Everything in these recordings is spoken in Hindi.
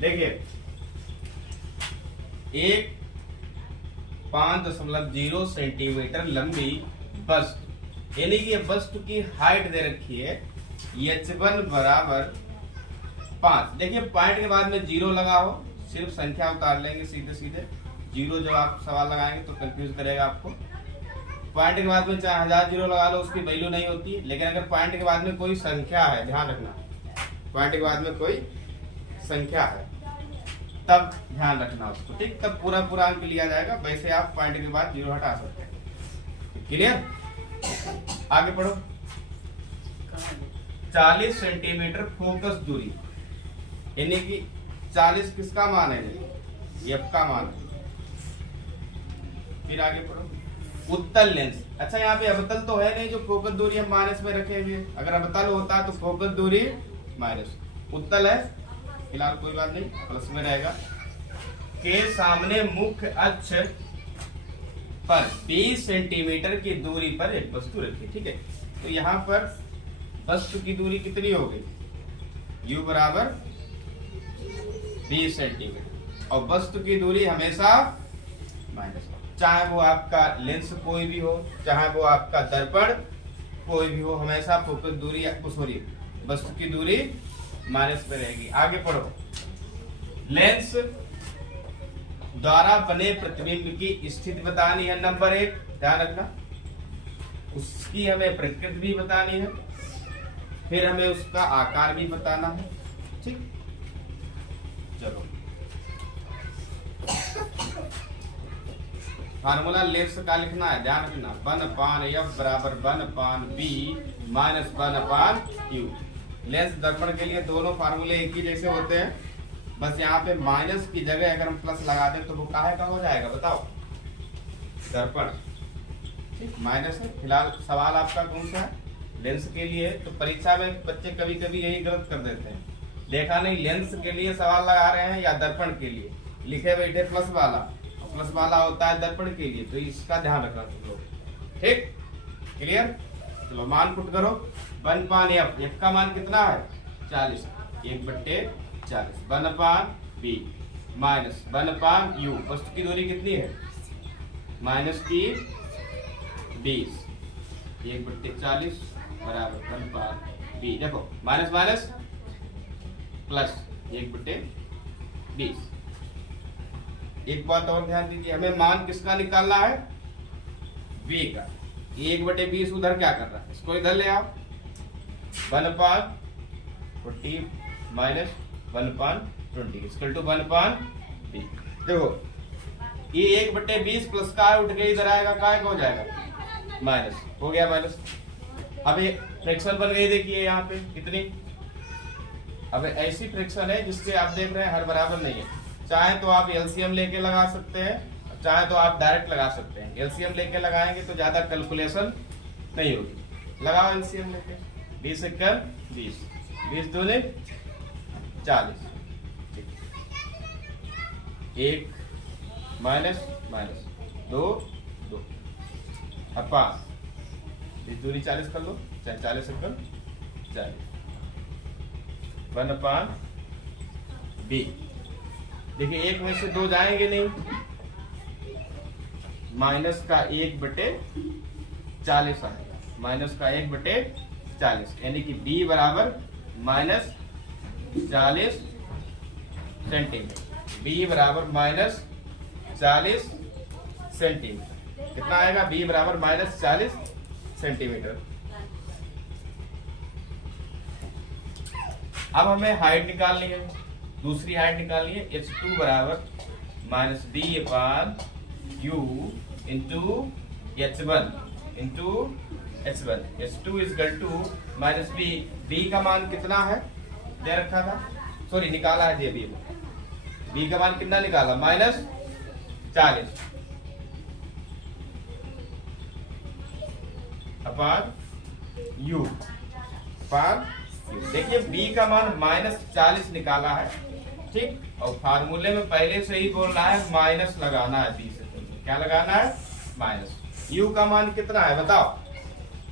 देखिए एक 5.0 सेंटीमीटर लंबी बस्ट, यानी कि बस्ट की हाइट दे रखी है h1 बराबर 5। देखिए पॉइंट के बाद में जीरो लगाओ, सिर्फ संख्या उतार लेंगे सीधे सीधे। जीरो जब आप सवाल लगाएंगे तो कंफ्यूज करेगा आपको। पॉइंट के बाद में चाहे 1000 जीरो लगा लो, उसकी वैल्यू नहीं होती। लेकिन अगर पॉइंट के बाद में कोई संख्या है, ध्यान रखना, पॉइंट के बाद में कोई संख्या है तब ध्यान रखना उसको, ठीक। तब पूरा पूरा अंक लिया जाएगा। वैसे आप पॉइंट के बाद जीरो हटा सकते हैं। क्लियर? आगे पढ़ो। 40 सेंटीमीटर फोकस दूरी, यानी कि 40 किसका मान है? एफ का मान है। फिर आगे पढ़ो। उत्तल लेंस, अच्छा यहाँ पे अवतल तो है नहीं, जो फोकस दूरी हम माइनस में रखे हुए। अगर अवतल होता तो फोकस दूरी माइनस, उत्तल है फिलहाल कोई बात नहीं, प्लस में रहेगा। के सामने मुख्य अक्ष पर 20 सेंटीमीटर की दूरी पर एक वस्तु रखी, ठीक है। तो यहाँ पर वस्तु की दूरी कितनी हो गई? u बराबर 20 सेंटीमीटर, और वस्तु की दूरी हमेशा माइनस, चाहे वो आपका लेंस कोई भी हो, चाहे वो आपका दर्पण कोई भी हो, हमेशा फोकस दूरी, सॉरी वस्तु की दूरी माइनस पे रहेगी। आगे पढ़ो। लेंस द्वारा बने प्रतिबिंब की स्थिति बतानी है, नंबर 1, ध्यान रखना। उसकी हमें प्रकृति भी बतानी है, फिर हमें उसका आकार भी बताना है, ठीक। चलो फार्मूला लेंस का लिखना है, ध्यान रखना। 1/f बराबर 1/b माइनस 1/u। लेंस दर्पण के लिए दोनों फार्मूले एक ही जैसे होते हैं, बस यहाँ पे माइनस की जगह अगर हम प्लस लगा दें तो वो काहे का हो जाएगा बताओ? दर्पण, ठीक। माइनस है। फिलहाल सवाल आपका कौन सा है? लेंस के लिए। तो परीक्षा में बच्चे कभी कभी यही गलत कर देते हैं, देखा नहीं लेंस के लिए सवाल लगा रहे हैं या दर्पण के लिए, लिखे बैठे प्लस वाला, प्लस वाला होता है दर्पण के लिए। तो इसका ध्यान रखना तुम लोग, ठीक। क्लियर? चलो मान पुट करो। 1/f, f का मान कितना है? 40, 1/40, 1/b माइनस 1/u। वस्तु की दूरी कितनी है? माइनस की 20, 1/40 बराबर 1/b। देखो माइनस माइनस प्लस 1/20। एक बात और ध्यान दीजिए, हमें मान किसका निकालना है? v का। 1/20 उधर क्या कर रहा है? इसको इधर ले आओ। 1/40 माइनस 1/20 इक्वल टू 1/b। देखो ये 1/20 प्लस का उठ के इधर आएगा, काय हो जाएगा? माइनस, हो गया माइनस। अब ये फ्रैक्शन बन गई, देखिए यहाँ पे कितनी। अब ऐसी फ्रैक्शन है जिसके आप देख रहे हैं हर बराबर नहीं है। चाहे तो आप एलसीएम लेके लगा सकते हैं, चाहे तो आप डायरेक्ट लगा सकते हैं। एलसीएम लेके लगाएंगे तो ज्यादा कैलकुलेशन नहीं होगी। लगाओ एलसीएम लेके। 20 × 20, 20 दूने 40, 1 माइनस माइनस 2 2, अब 5, 20 दूनी 40 कर लो, 40 × 40, 1/b। देखिए एक में से 2 जाएंगे नहीं, माइनस का 1/40 आएगा, माइनस का 1/40, यानी कि b बराबर माइनस 40 सेंटीमीटर। b बराबर माइनस 40 सेंटीमीटर। कितना आएगा? b बराबर माइनस 40 सेंटीमीटर। अब हमें हाइट निकालनी है, दूसरी हाइट निकालनी है। h2 बराबर minus b/u into h1 h2 is equal to minus b का मान कितना है? दे रखा था, सॉरी निकाला है जी। b का मान कितना निकाला? माइनस 40 अपान u अपान। देखिए b का मान माइनस 40 निकाला है, ठीक। और फार्मूले में पहले से ही बोल रहा है माइनस लगाना है, b से क्या लगाना है? माइनस। u का मान कितना है बताओ?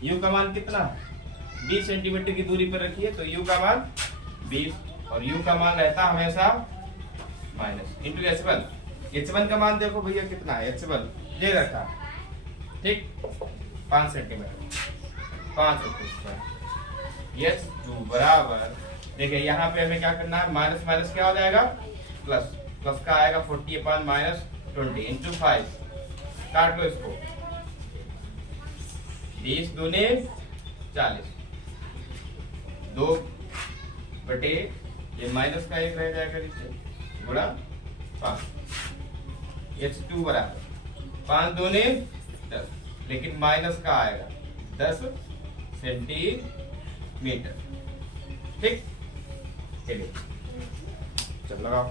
u का मान कितना है? 20 सेंटीमीटर की दूरी पर रखिए, तो u का मान 20, और u का मान रहता हमेशा माइनस इंटू h1। h1 का मान देखो भैया कितना है, h1 दे रखा, ठीक 5 सेंटीमीटर, 5 h2 बराबर, देखिए यहाँ पे हमें क्या करना है, माइनस माइनस क्या हो जाएगा प्लस, प्लस का आएगा 40 अपॉन माइनस 20 इंटू 5, काट लो इसको, 20 दूने 40, 2 बटे ये माइनस का 1 रह जाएगा नीचे, गुणा 5, h2 बराबर 5 दूने 10, लेकिन माइनस का आएगा 10 सेंटीमीटर, ठीक, चलिए चल लगाओ।